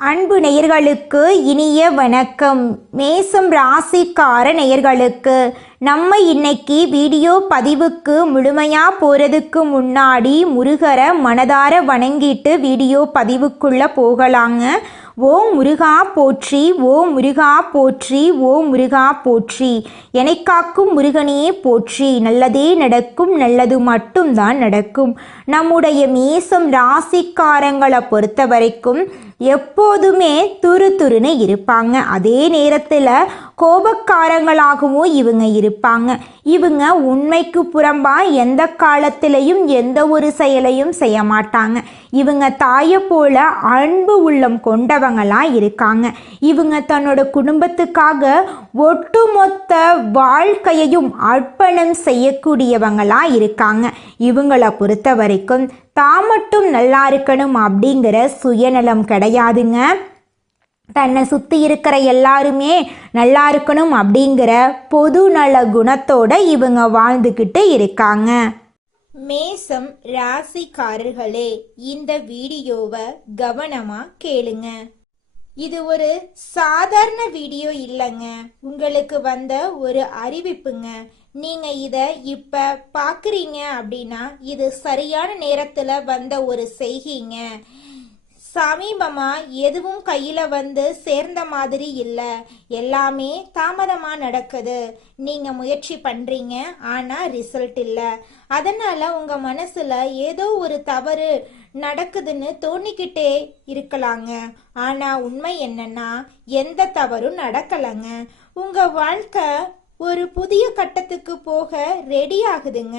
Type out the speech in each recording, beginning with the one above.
அன்பு நேயர்களுக்கு இனிய வணக்கம். மேசம் ராசிக்கார நேயர்களுக்கு நம்ம இன்னைக்கு வீடியோ பதிவுக்கு முழுமையாக போகிறதுக்கு முன்னாடி முருகரை மனதார வணங்கிட்டு வீடியோ பதிவுக்குள்ளே போகலாங்க. ஓம் முருகா போற்றி, ஓம் முருகா போற்றி, ஓம் முருகா போற்றி. என்னை காக்கும் முருகனே போற்றி. நல்லதே நடக்கும், நல்லது மட்டும்தான் நடக்கும். நம்முடைய மேசம் ராசிக்காரங்களை பொறுத்த வரைக்கும் எப்போதுமே துருதுருன்னு இருப்பாங்க. அதே நேரத்தில் கோபக்காரங்களாகவும் இவங்க இருப்பாங்க. இவங்க உண்மைக்கு புறம்பாக எந்த காலத்திலையும் எந்த ஒரு செயலையும் செய்ய மாட்டாங்க. இவங்க தாயை போல அன்பு உள்ளம் கொண்டவங்களாக இருக்காங்க. இவங்க தன்னோட குடும்பத்துக்காக ஒட்டுமொத்த வாழ்க்கையையும் அர்ப்பணம் செய்யக்கூடியவங்களாக இருக்காங்க. இவங்களை பொறுத்த வரைக்கும் தான் மட்டும் நல்லா இருக்கணும் அப்படிங்கிற சுயநலம் கிடையாதுங்க. தன்னை சுற்றி இருக்கிற எல்லாருமே நல்லா இருக்கணும் அப்படிங்கிற பொது நல குணத்தோட இவங்க வாழ்ந்துக்கிட்டு இருக்காங்க. மேசம் ராசிக்காரர்களே, இந்த வீடியோவை கவனமா கேளுங்க. இது ஒரு சாதாரண வீடியோ இல்லைங்க, உங்களுக்கு வந்த ஒரு அறிவிப்புங்க. நீங்க இத இப்ப பாக்குறீங்க அப்படின்னா இது சரியான நேரத்துல வந்த ஒரு செய்திங்க. சமீபமா எதுவும் கையில வந்து சேர்ந்த மாதிரி இல்ல, எல்லாமே தாமதமா நடக்குது. நீங்க முயற்சி பண்றீங்க, ஆனா ரிசல்ட் இல்ல. அதனால உங்க மனசுல ஏதோ ஒரு தவறு நடக்குதுன்னு தோணிக்கிட்டே இருக்கலாங்க. ஆனா உண்மை என்னன்னா எந்த தவறும் நடக்கலங்க. உங்க வாழ்க்கை ஒரு புதிய கட்டத்துக்கு போக ரெடி ஆகுதுங்க.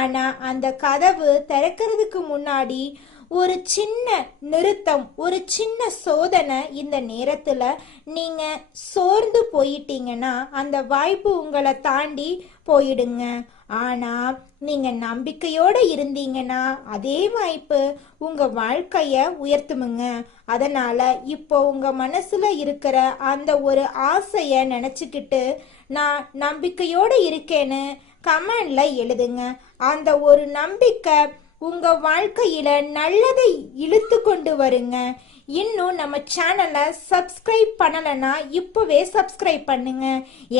ஆனா அந்த கதவு திறக்கிறதுக்கு முன்னாடி ஒரு சின்ன நிறுத்தம், ஒரு சின்ன சோதனை. இந்த நேரத்துல நீங்க சோர்ந்து போயிட்டீங்கன்னா அந்த வாய்ப்பு உங்களை தாண்டி போயிடுங்க. ஆனா நீங்க நம்பிக்கையோட இருந்தீங்கன்னா அதே வாய்ப்பு உங்க வாழ்க்கைய உயர்த்துமுங்க. அதனால இப்போ உங்க மனசுல இருக்கிற அந்த ஒரு ஆசைய நினைச்சுக்கிட்டு நான் நம்பிக்கையோட இருக்கேன்னு கமெண்ட்ல எழுதுங்க. அந்த ஒரு நம்பிக்கை உங்க வாழ்க்கையில நல்லதை இழுத்து கொண்டு வருங்க. இன்னும் நம்ம சேனலை சப்ஸ்கிரைப் பண்ணலைன்னா இப்பவே சப்ஸ்கிரைப் பண்ணுங்க.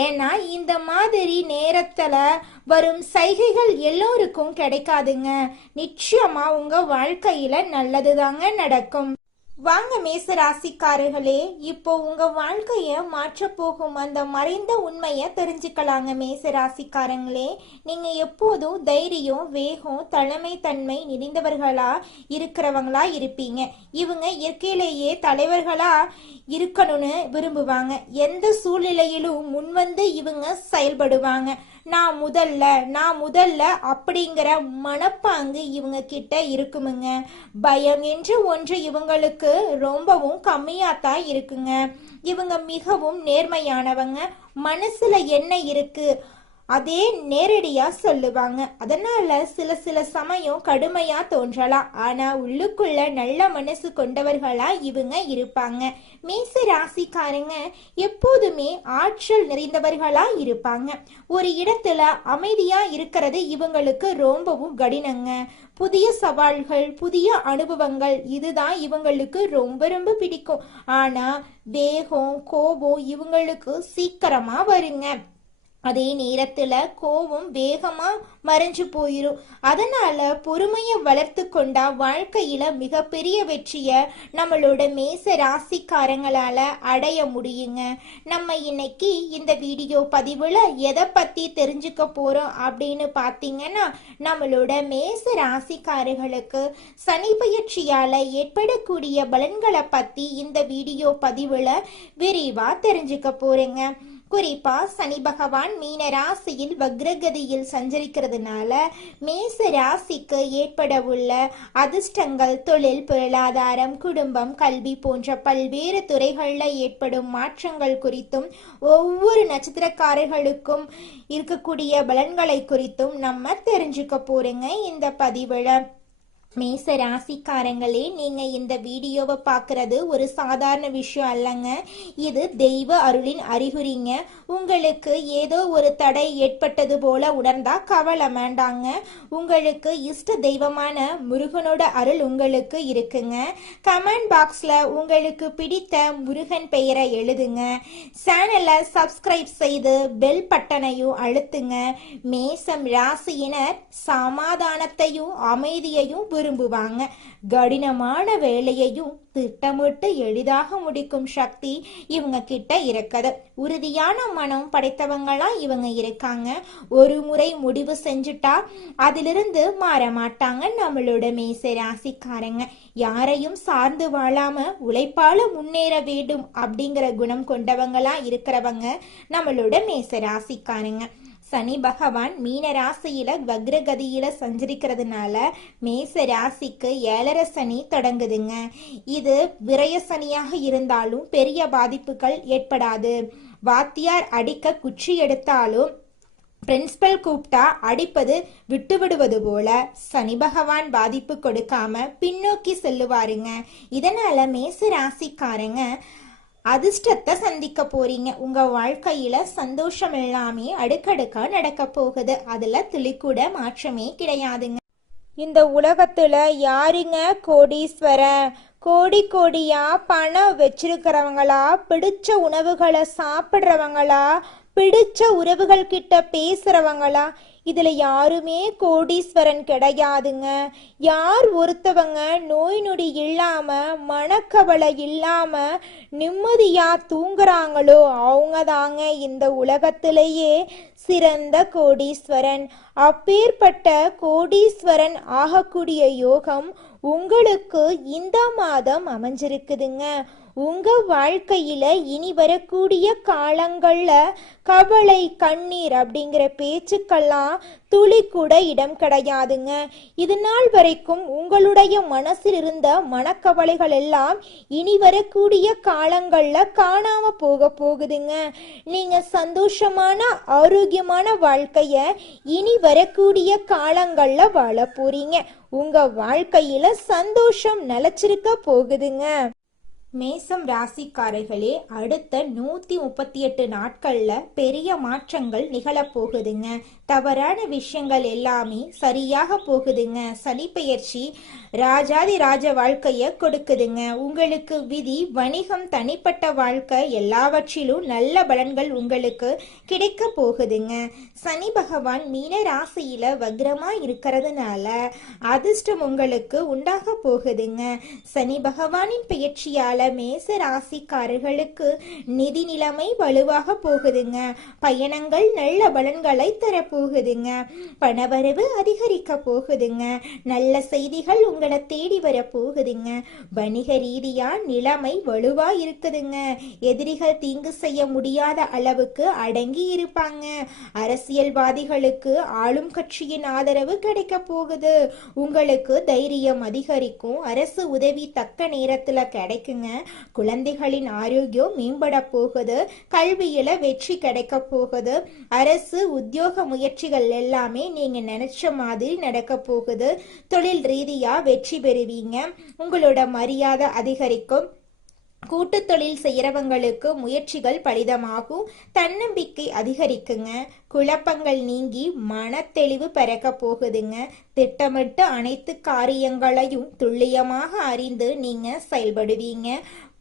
ஏன்னா இந்த மாதிரி நேரத்துல வரும் சைகைகள் எல்லோருக்கும் கிடைக்காதுங்க. நிச்சயமா உங்க வாழ்க்கையில நல்லதுதாங்க நடக்கும். வாங்க மேச ராசிக்காரர்களே, இப்போ உங்க வாழ்க்கைய மாற்ற போகும் அந்த மறைந்த உண்மைய தெரிஞ்சுக்கலாங்க. மேச ராசிக்காரங்களே, நீங்க எப்போதும் தைரியம், வேகம், தலைமை தன்மை நிறைந்தவர்களா இருக்கிறவங்களா இருப்பீங்க. இவங்க இயற்கையிலேயே தலைவர்களா இருக்கணும்னு விரும்புவாங்க. எந்த சூழ்நிலையிலும் முன்வந்து இவங்க செயல்படுவாங்க. நான் முதல்ல அப்படிங்கிற மனப்பாங்கு இவங்க கிட்ட இருக்குமுங்க. பயம் என்று ஒன்று இவங்களுக்கு ரொம்பவும் கம்மியாத்தான் இருக்குங்க. இவங்க மிகவும் நேர்மையானவங்க. மனசுல என்ன இருக்கு அதே நேரடியா சொல்லுவாங்க. அதனால சில சமயம் கடுமையா தோன்றலாம், ஆனா உள்ளுக்குள்ள நல்ல மனசு கொண்டவர்களா இவங்க இருப்பாங்க. மேச ராசிக்காரங்க எப்போதுமே ஆற்றல் நிறைந்தவர்களா இருப்பாங்க. ஒரு இடத்துல அமைதியா இருக்கிறது இவங்களுக்கு ரொம்பவும் கடினங்க. புதிய சவால்கள், புதிய அனுபவங்கள், இதுதான் இவங்களுக்கு ரொம்ப ரொம்ப பிடிக்கும். ஆனா வேகம், கோபம் இவங்களுக்கு சீக்கிரமா வருங்க. அதே நேரத்துல கோபம் வேகமா மறைஞ்சு போயிரும். அதனால பொறுமையை வளர்த்து கொண்டா வாழ்க்கையில மிகப்பெரிய வெற்றிய நம்மளோட மேச ராசிக்காரங்களால அடைய முடியுங்க. நம்ம இன்னைக்கு இந்த வீடியோ பதிவுல எதை பத்தி தெரிஞ்சுக்க போறோம் அப்படின்னு பாத்தீங்கன்னா, நம்மளோட மேச ராசிக்காரர்களுக்கு சனி பயிற்சியால ஏற்படக்கூடிய பலன்களை பத்தி இந்த வீடியோ பதிவுல விரிவா தெரிஞ்சுக்க போறேங்க. குறிப்பா சனி பகவான் மீன ராசியில் வக்ரகதியில் சஞ்சரிக்கிறதுனால மேச ராசிக்கு ஏற்பட உள்ள அதிர்ஷ்டங்கள், தொழில், பொருளாதாரம், குடும்பம், கல்வி போன்ற பல்வேறு துறைகள்ல ஏற்படும் மாற்றங்கள் குறித்தும் ஒவ்வொரு நட்சத்திரக்காரர்களுக்கும் இருக்கக்கூடிய பலன்களை குறித்தும் நம்ம தெரிஞ்சுக்க போறோங்க இந்த பதிவுல. மேச ராசிக்காரங்களே, நீங்க இந்த வீடியோவை பார்க்கறது ஒரு சாதாரண விஷயம் அல்லங்க. இது தெய்வ அருளின் அறிகுறிங்க. உங்களுக்கு ஏதோ ஒரு தடை ஏற்பட்டது போல உணர்ந்தா கவலை வேண்டாங்க. உங்களுக்கு இஷ்ட தெய்வமான முருகனோட அருள் உங்களுக்கு இருக்குங்க. கமெண்ட் பாக்ஸ்ல உங்களுக்கு பிடித்த முருகன் பெயரை எழுதுங்க. சேனலை சப்ஸ்கிரைப் செய்து பெல் பட்டனையும் அழுத்துங்க. மேசம் ராசியினர் சமாதானத்தையும் அமைதியையும் விரும்புவாங்க. கடினமான வேலையையும் திட்டமிட்டு எளிதாக முடிக்கும் சக்தி இவங்க கிட்ட இருக்குது. உறுதியான மனம் படைத்தவங்களா இவங்க இருக்காங்க. ஒரு முறை முடிவு செஞ்சுட்டா அதிலிருந்து மாற மாட்டாங்க நம்மளோட மேச ராசிக்காரங்க. யாரையும் சார்ந்து வாழாம உழைப்பால முன்னேற வேண்டும் அப்படிங்கிற குணம் கொண்டவங்களா இருக்கிறவங்க நம்மளோட மேச ராசிக்காரங்க. சனி பகவான் மீன ராசியில வக்ரகதியில சஞ்சரிக்கிறதுனால மேச ராசிக்கு 7.5 சனி தொடங்குதுங்க. இது விரய சனியாக இருந்தாலும் பெரிய பாதிப்புகள் ஏற்படாது. வாத்தியார் அடிக்க குச்சி எடுத்தாலும் பிரின்சிபல் கூப்பிட்டா அடிப்பது விட்டு விடுவது போல சனி பகவான் பாதிப்பு கொடுக்காம பின்னோக்கி செல்லுவாருங்க. இதனால மேச ராசிக்காரங்க அதிர்ஷ்டத்தை சந்திக்க போறீங்க. உங்க வாழ்க்கையில சந்தோஷம் எல்லாமே அடுக்கடுக்கா நடக்க போகுது. அதுல துளிக்கூட மாற்றமே கிடையாதுங்க. இந்த உலகத்துல யாருங்க கோடீஸ்வரன்? கோடி கோடியா பணம் வச்சிருக்கிறவங்களா, பிடிச்ச உணவுகளை சாப்பிட்றவங்களா, பிடிச்ச உறவுகள் கிட்ட பேசுறவங்களா? இதுல யாருமே கோடீஸ்வரன் கிடையாதுங்க. யார் ஒருத்தவங்க நோய் நொடி இல்லாம மனக்கவலை இல்லாம நிம்மதியா தூங்குறாங்களோ அவங்க தாங்க இந்த உலகத்திலேயே சிறந்த கோடீஸ்வரன். அப்பேற்பட்ட கோடீஸ்வரன் ஆகக்கூடிய யோகம் உங்களுக்கு இந்த மாதம் அமைஞ்சிருக்குதுங்க. உங்க வாழ்க்கையில இனி வரக்கூடிய காலங்கள்ல கவலை கண்ணீர் அப்படிங்கிற பேச்சுக்கெல்லாம் துளி கூட இடம் கிடையாதுங்க. இது நாள் வரைக்கும் உங்களுடைய மனசில் இருந்த மனக்கவலைகள் எல்லாம் இனி வரக்கூடிய காலங்கள்ல காணாம போகுதுங்க. நீங்க சந்தோஷமான ஆரோக்கியமான வாழ்க்கைய இனி வரக்கூடிய காலங்கள்ல வாழ போறீங்க. உங்க வாழ்க்கையில சந்தோஷம் நிலைச்சிருக்க போகுதுங்க. மேசம் ராசிக்காரர்களே, அடுத்த 138 நாட்கள்ல பெரிய மாற்றங்கள் நிகழப்போகுதுங்க. தவறான விஷயங்கள் எல்லாமே சரியாக போகுதுங்க. சனி பெயர்ச்சி ராஜாதி ராஜ வாழ்க்கைய கொடுக்குதுங்க. உங்களுக்கு விதி, வணிகம், தனிப்பட்ட வாழ்க்கை எல்லாவற்றிலும் நல்ல பலன்கள் உங்களுக்கு கிடைக்க போகுதுங்க. சனி பகவான் மீன ராசியில வக்ரமா இருக்கிறதுனால அதிர்ஷ்டம் உங்களுக்கு உண்டாக போகுதுங்க. சனி பகவானின் பெயர்ச்சியால மேச ராசிக்காரர்களுக்கு நிதி நிலைமை வலுவாக போகுதுங்க. பயணங்கள் நல்ல பலன்களை தரப்போகுதுங்க. பணவரவு அதிகரிக்க போகுதுங்க. நல்ல செய்திகள் உங்களை தேடி வர போகுதுங்க. வணிக ரீதியா நிலைமை வலுவா இருக்குதுங்க. எதிரிகள் தீங்கு செய்ய முடியாத அளவுக்கு அடங்கி இருப்பாங்க. அரசியல்வாதிகளுக்கு ஆளும் கட்சியின் ஆதரவு கிடைக்க போகுது. உங்களுக்கு தைரியம் அதிகரிக்கும். அரசு உதவி தக்க நேரத்துல கிடைக்குங்க. குழந்தைகளின் ஆரோக்கியம் மேம்பட போகுது. கல்வியில வெற்றி கிடைக்க போகுது. அரசு உத்தியோக முயற்சிகள் எல்லாமே நீங்க நினைச்ச மாதிரி நடக்க போகுது. தொழில் ரீதியா வெற்றி பெறுவீங்க. உங்களோட மரியாதை அதிகரிக்கும். கூட்டு தொழில் செய்யறவங்களுக்கு முயற்சிகள் பலிதமாகும். தன்னம்பிக்கை அதிகரிக்குங்க. குழப்பங்கள் நீங்கி மன தெளிவு பிறக்க போகுதுங்க. திட்டமிட்டு அனைத்து காரியங்களையும் துல்லியமாக அறிந்து நீங்க செயல்படுவீங்க.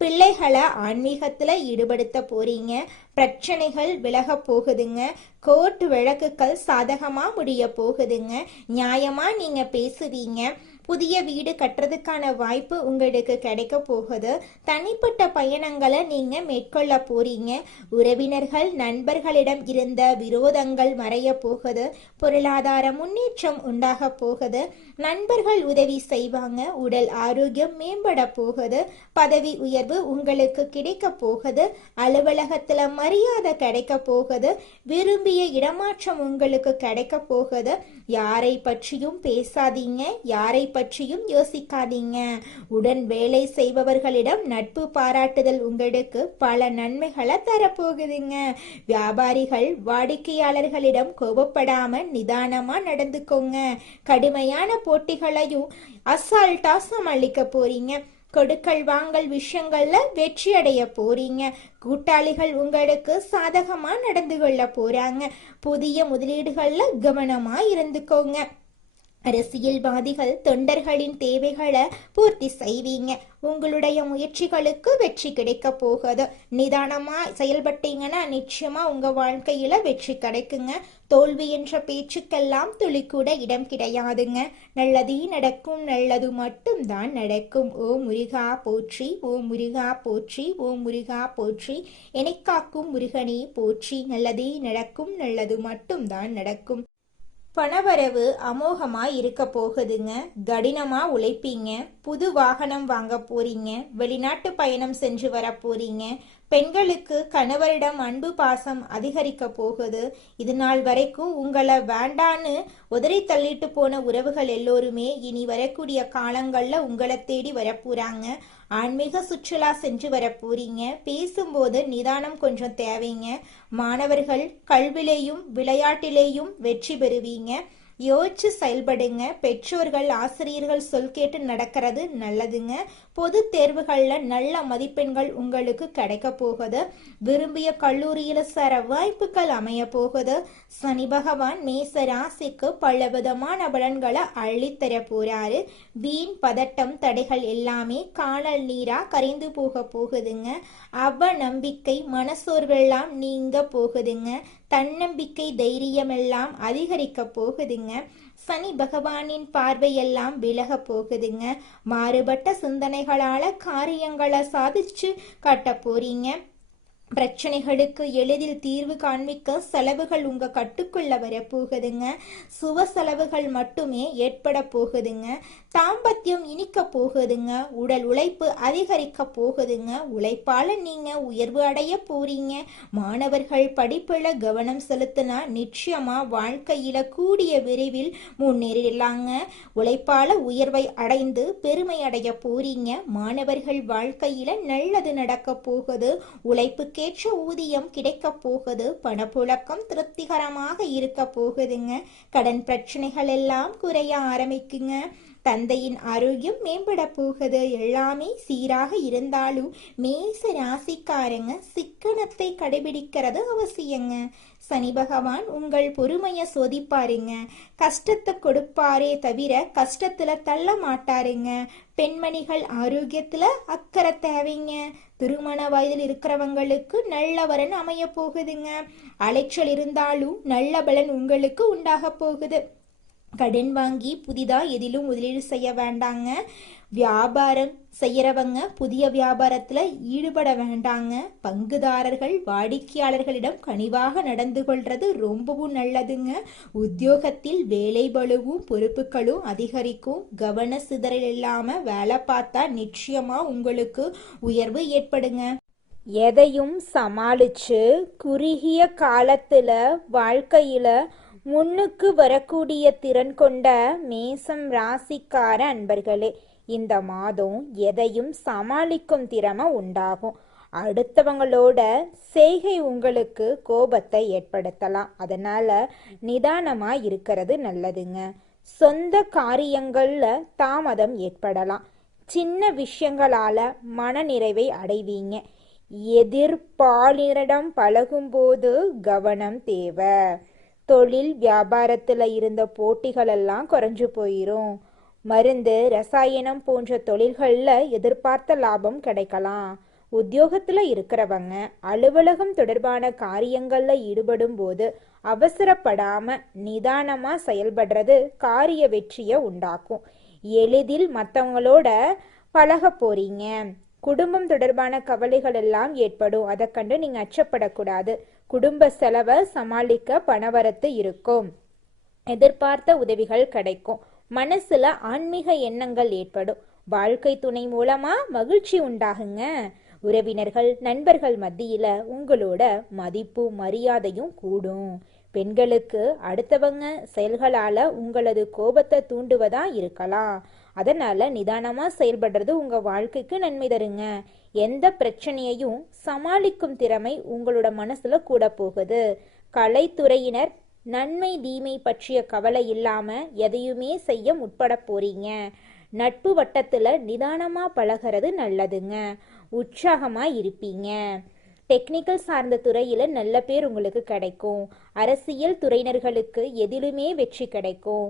பிள்ளைகளை ஆன்மீகத்துல ஈடுபடுத்த போறீங்க. பிரச்சனைகள் விலக போகுதுங்க. கோர்ட் வழக்குகள் சாதகமா முடிய போகுதுங்க. நியாயமா நீங்க பேசுவீங்க. புதிய வீடு கட்டுறதுக்கான வாய்ப்பு உங்களுக்கு கிடைக்க போகுது. தனிப்பட்ட பயணங்களை நீங்க மேற்கொள்ள போறீங்க. உறவினர்கள் நண்பர்களிடம் இருந்த விரோதங்கள் மறைய போகுது. பொருளாதார முன்னேற்றம் உண்டாக போகுது. நண்பர்கள் உதவி செய்வாங்க. உடல் ஆரோக்கியம் மேம்பட போகுது. பதவி உயர்வு உங்களுக்கு கிடைக்க போகுது. அலுவலகத்துல மரியாதை கிடைக்க போகுது. விரும்பிய இடமாற்றம் உங்களுக்கு கிடைக்க போகுது. யாரை பற்றியும் பேசாதீங்க. யாரை பற்றியும் யோசிக்காதீங்க. உடன் வேலை செய்பவர்களிடம் நட்பு பாராட்டுதல் உங்களுக்கு பல நன்மைகளை தரப்போகுதுங்க. வியாபாரிகள் வாடிக்கையாளர்களிடம் கோபப்படாம நிதானமா நடந்துக்கோங்க. கடுமையான போட்டிகளையும் அசால்ட்டா சமாளிக்க போறீங்க. கொடுக்கல் வாங்கல் விஷயங்கள்ல வெற்றி அடைய போறீங்க. கூட்டாளிகள் உங்களுக்கு சாதகமா நடந்து கொள்ள போறாங்க. புதிய முதலீடுகள்ல கவனமா இருந்துக்கோங்க. அரசியல்வாதிகள் தொண்டர்களின் தேவைகளை பூர்த்தி செய்வீங்க. உங்களுடைய முயற்சிகளுக்கு வெற்றி கிடைக்க போகுது. நிதானமா செயல்பட்டீங்கன்னா நிச்சயமா உங்க வாழ்க்கையில வெற்றி கிடைக்குங்க. தோல்வி என்ற பேச்சுக்கெல்லாம் துளி கூட இடம் கிடையாதுங்க. நல்லதே நடக்கும், நல்லது மட்டும் தான் நடக்கும். ஓ முருகா போற்றி, ஓ முருகா போற்றி, ஓ முருகா போற்றி, என்னை காக்கும் முருகனே போற்றி. நல்லதே நடக்கும், நல்லது மட்டும் தான் நடக்கும். பணவரவு அமோகமா இருக்க போகுதுங்க. கடினமா உழைப்பீங்க. புது வாகனம் வாங்க போறீங்க. வெளிநாட்டு பயணம் சென்று வர போறீங்க. பெண்களுக்கு கணவரிடம் அன்பு பாசம் அதிகரிக்க போகுது. இது நாள் வரைக்கும் உங்களை வேண்டான்னு உதறி தள்ளிட்டு போன உறவுகள் எல்லோருமே இனி வரக்கூடிய காலங்கள்ல உங்களை தேடி வரப்போறாங்க. ஆன்மீக சுற்றுலா சென்று வர போறீங்க. பேசும்போது நிதானம் கொஞ்சம் தேவைங்க. மாணவர்கள் கல்வியிலேயும் விளையாட்டிலேயும் வெற்றி பெறுவீங்க. யோசிச்சு செயல்படுங்க. பெற்றோர்கள் ஆசிரியர்கள் சொல் கேட்டு நடக்கிறது நல்லதுங்க. பொது தேர்வுகள்ல நல்ல மதிப்பெண்கள் உங்களுக்கு கிடைக்க போகுது. விரும்பிய கல்லூரியில சேர வாய்ப்புகள் அமைய போகுது. சனி பகவான் மேச ராசிக்கு பல விதமான பலன்களை அள்ளித்தர போறாரு. வீண் பதட்டம் தடைகள் எல்லாமே காணல் நீரா கரைந்து போக போகுதுங்க. அவநம்பிக்கை மனசோர்வெல்லாம் நீங்க போகுதுங்க. தன்னம்பிக்கை தைரியமெல்லாம் அதிகரிக்க போகுதுங்க. சனி பகவானின் பார்வையெல்லாம் விலக போகுதுங்க. மாறுபட்ட சிந்தனைகளால காரியங்களை சாதிச்சு காட்ட போறீங்க. பிரச்சனைகளுக்கு எளிதில் தீர்வு காண்பிக்க செலவுகள் உங்க கட்டுக்குள்ள வரப்போகுதுங்க. சுவ செலவுகள் மட்டுமே ஏற்பட போகுதுங்க. தாம்பத்தியம் இனிக்க போகுதுங்க. உடல் உழைப்பு அதிகரிக்க போகுதுங்க. உழைப்பால நீங்க உயர்வு அடைய போறீங்க. மாணவர்கள் படிப்புல கவனம் செலுத்தினா நிச்சயமா வாழ்க்கையில கூடிய விரைவில் முன்னேறிடலாங்க. உழைப்பால உயர்வை அடைந்து பெருமை அடைய போறீங்க. மாணவர்கள் வாழ்க்கையில நல்லது நடக்க போகுது. உழைப்புக்கு ஏற்ற ஊதியம் கிடைக்க போகுது. பணப்புழக்கம் திருப்திகரமாக இருக்க போகுதுங்க. கடன் பிரச்சனைகள் எல்லாம் குறைய ஆரம்பிக்குங்க. தந்தையின் ஆரோக்கியம் மேம்பட போகுது. எல்லாமே சீராக இருந்தாலும் மேச ராசிக்காரங்க சிக்கனத்தை கடைபிடிக்கிறது அவசியங்க. சனி பகவான் உங்கள் பொறுமைய சோதிப்பாருங்க. கஷ்டத்தை கொடுப்பாரே தவிர கஷ்டத்துல தள்ள மாட்டாருங்க. பெண்மணிகள் ஆரோக்கியத்துல அக்கறை தேவைங்க. திருமண வயதில் இருக்கிறவங்களுக்கு நல்ல வரன் அமைய போகுதுங்க. அலைச்சல் இருந்தாலும் நல்ல பலன் உங்களுக்கு உண்டாக போகுது. கடன் வாங்கி புதிதா எதிலும் முதலீடு செய்ய வேண்டாங்க. வியாபாரம் செய்யறவங்க புதிய வியாபாரத்துல ஈடுபட வேண்டாங்க. பங்குதாரர்கள் வாடிக்கையாளர்களிடம் கனிவாக நடந்து கொள்றது ரொம்பவும் நல்லதுங்க. உத்தியோகத்தில் வேலை பளுவும் பொறுப்புகளும் அதிகரிக்கும். கவன சிதறல் இல்லாம வேலை பார்த்தா நிச்சயமா உங்களுக்கு உயர்வு ஏற்படுங்க. எதையும் சமாளிச்சு குறுகிய காலத்துல வாழ்க்கையில முன்னுக்கு வரக்கூடிய திறன் கொண்ட மேசம் ராசிக்கார அன்பர்களே, இந்த மாதம் எதையும் சமாளிக்கும் திறமை உண்டாகும். அடுத்தவங்களோட செய்கை உங்களுக்கு கோபத்தை ஏற்படுத்தலாம். அதனால நிதானமா இருக்கிறது நல்லதுங்க. சொந்த காரியங்கள்ல தாமதம் ஏற்படலாம். சின்ன விஷயங்களால மனநிறைவை அடைவீங்க. எதிர்ப்பாளரிடம் பழகும்போது கவனம் தேவை. தொழில் வியாபாரத்துல இருந்த போட்டிகள் எல்லாம் குறைஞ்சு போயிரும். மருந்து ரசாயனம் போன்ற தொழில்கள்ல எதிர்பார்த்த லாபம் கிடைக்கலாம். உத்தியோகத்துல இருக்கிறவங்க அலுவலகம் தொடர்பான காரியங்கள்ல ஈடுபடும் போது அவசரப்படாம நிதானமா செயல்படுறது காரிய வெற்றியை உண்டாக்கும். எளிதில் மற்றவங்களோட பழக போறீங்க. குடும்பம் தொடர்பான கவலைகள் எல்லாம் ஏற்படும். அதை கண்டு நீங்க அச்சப்படக்கூடாது. குடும்ப செலவை சமாளிக்க பணவரத்து இருக்கும். எதிர்பார்த்த உதவிகள் கிடைக்கும். மனசுல ஆன்மீக எண்ணங்கள் ஏற்படும். வாழ்க்கை துணை மூலமா மகிழ்ச்சி உண்டாகுங்க. உறவினர்கள் நண்பர்கள் மத்தியில உங்களோட மதிப்பு மரியாதையும் கூடும். பெண்களுக்கு அடுத்தவங்க செயல்களால உங்களது கோபத்தை தூண்டுவதா இருக்கலாம். அதனால நிதானமா செயல்படுறது உங்க வாழ்க்கைக்கு நன்மை தருங்க. எந்த பிரச்சனையையும் சமாளிக்கும் திறமை உங்களோட மனசுல கூட போகுது. கலைத்துறையினர் நன்மை தீமை பற்றிய கவலை இல்லாம எதையுமே செய்ய முற்பட போறீங்க. நட்பு வட்டத்துல நிதானமா பழகிறது நல்லதுங்க. உற்சாகமா இருப்பீங்க. டெக்னிக்கல் சார்ந்த துறையில நல்ல பேர் உங்களுக்கு கிடைக்கும். அரசியல் துறையினர்களுக்கு எதிலுமே வெற்றி கிடைக்கும்.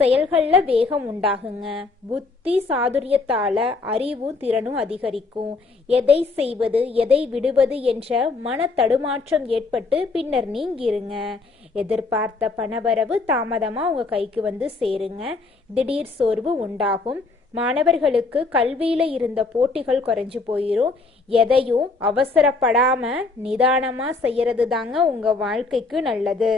செயல்கள்ல வேகம் உண்டாகுங்க. புத்தி சாதுரியத்தால அறிவும் திறனும் அதிகரிக்கும். எதை செய்வது எதை விடுவது என்ற மன தடுமாற்றம் ஏற்பட்டு பின்னர் நீங்கிருங்க. எதிர்பார்த்த பணவரவு தாமதமா உங்க கைக்கு வந்து சேருங்க. திடீர் சோர்வு உண்டாகும். மாணவர்களுக்கு கல்வியில இருந்த போட்டிகள் குறைஞ்சு போயிரும். எதையும் அவசரப்படாம நிதானமா செய்யறது தாங்க உங்க வாழ்க்கைக்கு நல்லது.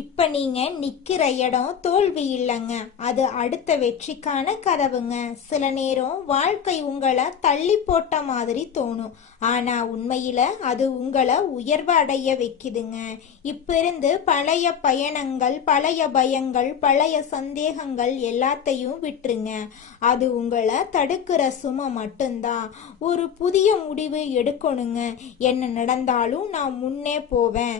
இப்ப நீங்க நிக்கிற இடம் தோல்வி இல்லைங்க, அது அடுத்த வெற்றிக்கான கதவுங்க. சில நேரம் வாழ்க்கை உங்களை தள்ளி போட்ட மாதிரி தோணும், ஆனா உண்மையில அது உங்களை உயர்வு அடைய வைக்குதுங்க. இப்ப இருந்து பழைய பயணங்கள், பழைய பயங்கள், பழைய சந்தேகங்கள் எல்லாத்தையும் விட்டுருங்க. அது உங்களை தடுக்கிற சுமை மட்டும்தான். ஒரு புதிய முடிவு எடுக்கணுங்க. என்ன நடந்தாலும் நான் முன்னே போவேன்.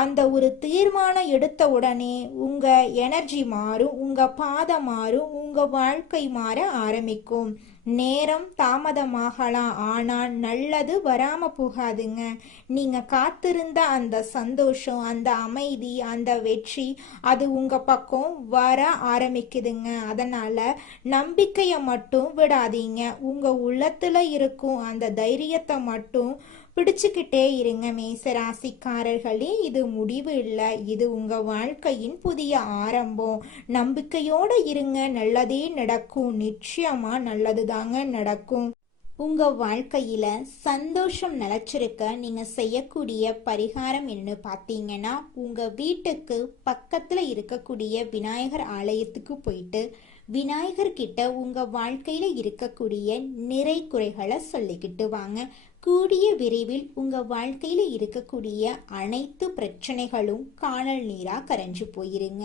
அந்த ஒரு தீர்மானம் எடுத்த உடனே உங்க எனர்ஜி மாறும், உங்க பாதை மாறும், உங்க வாழ்க்கை மாற ஆரம்பிக்கும். நேரம் தாமதமாகலாம், ஆனால் நல்லது வராம போகாதுங்க. நீங்க காத்திருந்த அந்த சந்தோஷம், அந்த அமைதி, அந்த வெற்றி அது உங்க பக்கம் வர ஆரம்பிக்குதுங்க. அதனால நம்பிக்கையை மட்டும் விடாதீங்க. உங்க உள்ளத்துல இருக்கும் அந்த தைரியத்தை மட்டும் பிடிச்சுக்கிட்டே இருங்க. மேசராசிக்காரர்களே, இது முடிவு இல்லை, இது உங்க வாழ்க்கையின் புதிய ஆரம்பம். நம்பிக்கையோட இருங்க, நல்லதே நடக்கும். நிச்சயமா நல்லதுதாங்க நடக்கும். உங்க வாழ்க்கையில சந்தோஷம் நிலைச்சிருக்க நீங்க செய்யக்கூடிய பரிகாரம் என்ன பார்த்தீங்கன்னா, உங்க வீட்டுக்கு பக்கத்துல இருக்கக்கூடிய விநாயகர் ஆலயத்துக்கு போயிட்டு விநாயகர் கிட்ட உங்க வாழ்க்கையில இருக்கக்கூடிய நிறை குறைகளை சொல்லிக்கிட்டு வாங்க. கூடிய விரைவில் உங்க வாழ்க்கையில இருக்கக்கூடிய அனைத்து பிரச்சனைகளும் காணல் நீரா கரைஞ்சு போயிருங்க.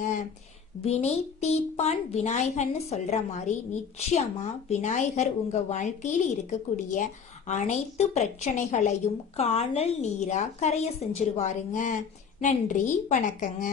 வினை தீர்ப்பான் விநாயகர்னு சொல்ற மாதிரி நிச்சயமா விநாயகர் உங்க வாழ்க்கையில இருக்கக்கூடிய அனைத்து பிரச்சனைகளையும் காணல் நீரா கரைய செஞ்சிருவாருங்க. நன்றி, வணக்கங்க.